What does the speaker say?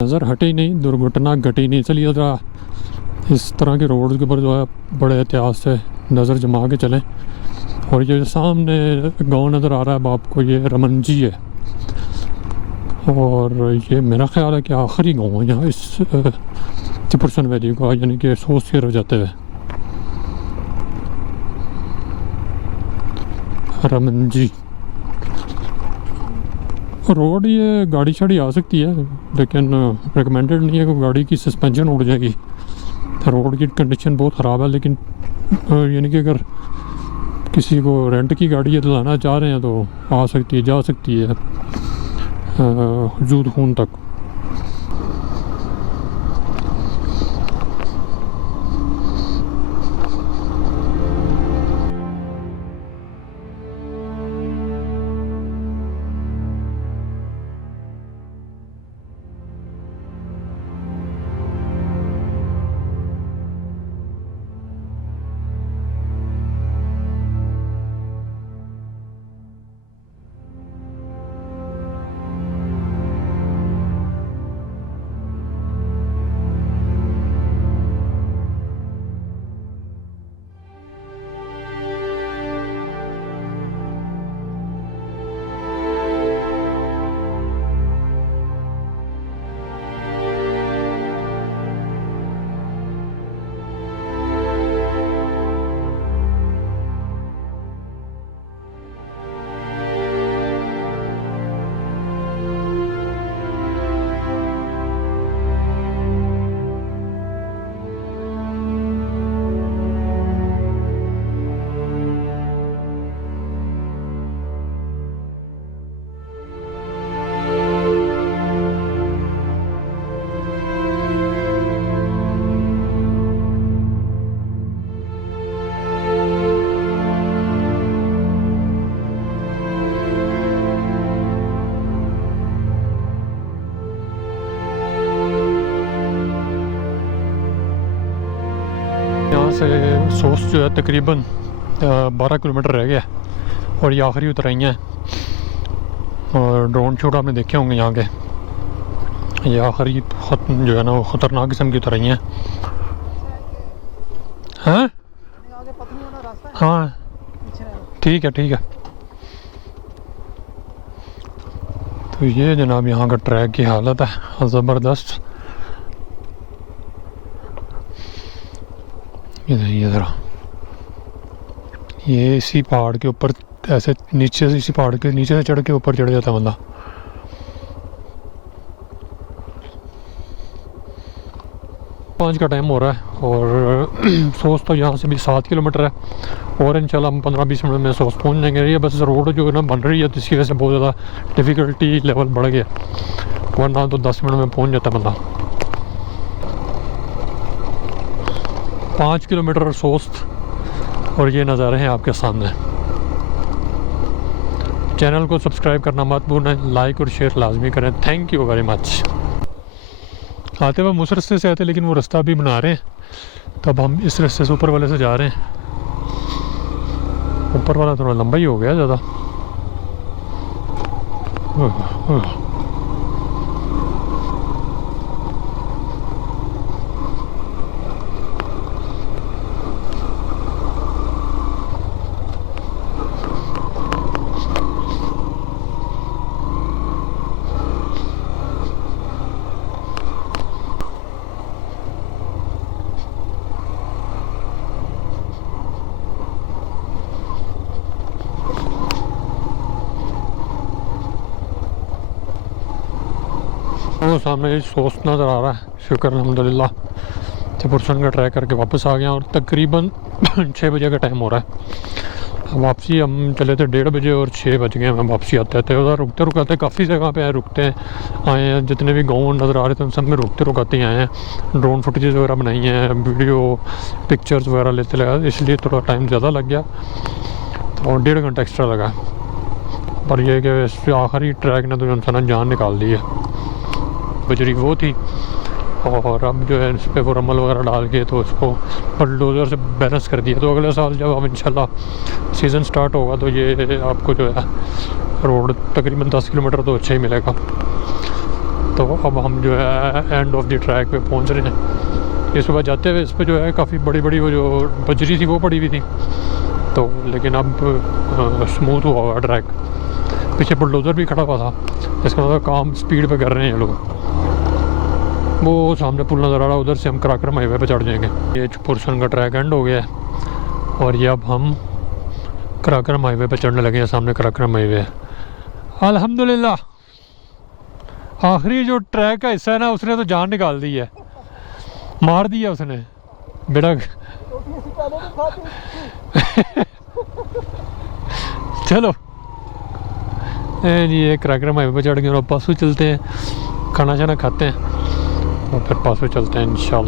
नज़र हटे ही नहीं, दुर्घटना घटी नहीं। चलिए ज़रा इस तरह के रोड के ऊपर जो है बड़े एहतियात से नज़र जमा के चलें। और ये सामने गांव नज़र आ रहा है आपको, ये रमनजी है और ये मेरा ख्याल है कि आखिरी गांव है यहाँ इस चिपरसन वैली का, यानी कि सोच से रह जाते हुए रमनजी रोड। ये गाड़ी शाड़ी आ सकती है लेकिन रिकमेंडेड नहीं है कि गाड़ी की सस्पेंशन उड़ जाएगी। रोड की कंडीशन बहुत ख़राब है, लेकिन यानी कि अगर किसी को रेंट की गाड़ी दिलाना चाह रहे हैं तो आ सकती है, जा सकती है जूद खून तक। से सोस जो है तकरीबन 12 किलोमीटर रह गया और ये आखिरी उतराइयाँ हैं। और ड्रोन शूट आपने देखे होंगे यहाँ के, ये आखिरी जो है ना वो ख़तरनाक किस्म की उतराइयाँ हैं। हाँ ठीक है ठीक है। तो ये जनाब यहाँ का ट्रैक की हालत है ज़बरदस्त। ये ज़रा ये इसी पहाड़ के ऊपर ऐसे नीचे से, इसी पहाड़ के नीचे से चढ़ के ऊपर चढ़ जाता है बंदा। पाँच का टाइम हो रहा है और सोच तो यहाँ से भी 7 किलोमीटर है और इंशाल्लाह हम 15-20 मिनट में सोच पहुँच जाएंगे। ये बस रोड जो है ना बन रही है तो इसकी वजह से बहुत ज़्यादा डिफ़िकल्टी लेवल बढ़ गया, वरना तो 10 मिनट में पहुँच जाता बंदा। 5 किलोमीटर सोस्त और ये नज़ारे हैं आपके सामने। चैनल को सब्सक्राइब करना मत भूलें, लाइक और शेयर लाजमी करें। Thank you very much. आते हुए उस रास्ते से आते लेकिन वो रास्ता भी बना रहे हैं, तब हम इस रास्ते से ऊपर वाले से जा रहे हैं। ऊपर वाला थोड़ा लंबा ही हो गया ज़्यादा। वो सामने सोस नज़र आ रहा है, शुक्र अल्हम्दुलिल्लाह। चिपरसन का ट्रैक करके वापस आ गया और तकरीबन 6 बजे का टाइम हो रहा है। वापसी हम चले थे 1:30 बजे और 6 बज गए हमें वापसी आते थे। उधर रुकते रुकाते काफ़ी जगह पे रुकते हैं आए हैं, जितने भी गाँव नज़र आ रहे थे उन सब में रुकते रुकाते ही आए हैं। ड्रोन फुटेजेस वगैरह बनाई हैं, वीडियो पिक्चर्स वगैरह लेते लगा, इसलिए थोड़ा टाइम ज़्यादा लग गया और 1.5 घंटा एक्स्ट्रा लगा। पर यह कि आखिरी ट्रैक ने तो इंसान जान निकाल दी है। बजरी वो थी और अब जो है इस पर वो रमल वगैरह डाल के तो उसको बलडोज़र से बैलेंस कर दिया। तो अगले साल जब अब इंशाल्लाह सीज़न स्टार्ट होगा तो ये आपको जो है रोड तकरीबन 10 किलोमीटर तो अच्छा ही मिलेगा। तो अब हम जो है एंड ऑफ द ट्रैक पे पहुंच रहे हैं। ये सुबह जाते हुए इस पर जो है काफ़ी बड़ी बड़ी वो जो बजरी थी वो पड़ी हुई थी, तो लेकिन अब स्मूथ हुआ हुआ ट्रैक। पीछे बुलडोज़र भी खड़ा हुआ था, इसका मतलब काम स्पीड पे कर रहे हैं ये लोग। वो सामने पुल नज़र आ रहा है, उधर से हम कराक्रम हाईवे पे चढ़ जाएंगे। ये पुरसन का ट्रैक एंड हो गया है और ये अब हम कराक्रम हाईवे पे चढ़ने लगे हैं। सामने कराक्रम हाईवे है। अल्हम्दुलिल्लाह आखिरी जो ट्रैक का हिस्सा है ना, उसने तो जान निकाल दी है, मार दिया उसने बेड़ा। चलो जी, ये कराक्रम हाईवे पे चढ़ गए और पासों चलते हैं, खाना शाना खाते हैं और फिर पासों चलते हैं इंशाल्लाह।